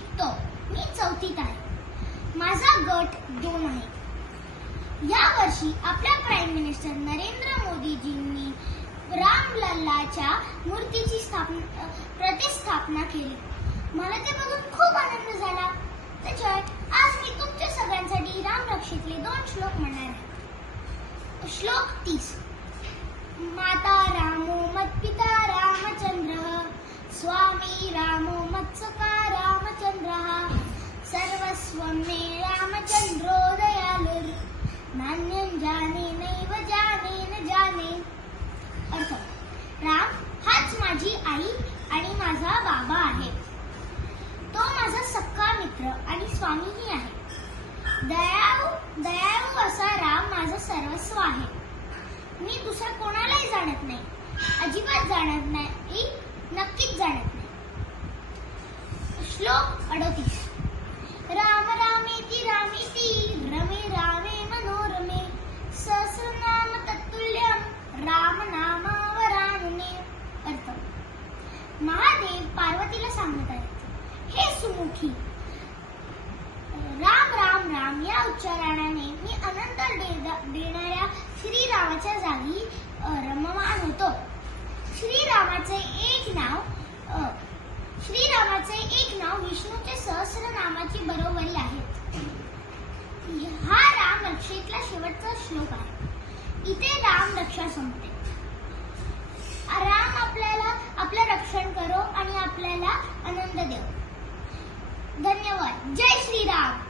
शिकतो मी चौथीत आहे. माझा गट दोन आहे. या वर्षी आपल्या प्राईम मिनिस्टर नरेंद्र मोदीजींनी रामलल्लाच्या मूर्तीची स्थापना प्रतिस्थापना केली. मला ते बघून खूप आनंद झाला. त्याच्यावर आज मी तुमच्या सगळ्यांसाठी रामरक्षेतले दोन श्लोक म्हणणार आहे. श्लोक तीस. माता रामो मत्पिता रामचंद्र स्वामी रामो मत्सका रामचंद्र सर्वस्वं मे रामचंद्रो दयालुर् नान्यं जाने नैव जाने न जाने। अर्थ राम हाच माझी आई आणि माझा बाबा आहे। तो माझा सक्का मित्र आणि स्वामीही आहे। दयाळू दयाळू असा राम माझा सर्वस्व आहे। मी दुसरं कोणालाही जाणत नाही अजिबात जाणत नाही नक्कीच जाणत नाही श्लोक अडतीस. राम रामेती रामेती रमे रामे मनोरमे. सहस्रनाम तत्तुल्यम राम नामावरानने अर्थ महादेव पार्वतीला सांगत आहेत हे सुमुखी राम राम राम या उच्चारणाने मी अनंत देणाऱ्या श्रीरामाच्या जागी रममान होतो. श्रीरामाचे एक नाव श्रीरामाचे एक ती बरोबरी आहेत हा राम रक्षेतला शेवटचा श्लोक आहे. इथे राम रक्षा संपते. राम आपल्याला आपलं रक्षण करो आणि आपल्याला आनंद देव. धन्यवाद. जय श्रीराम.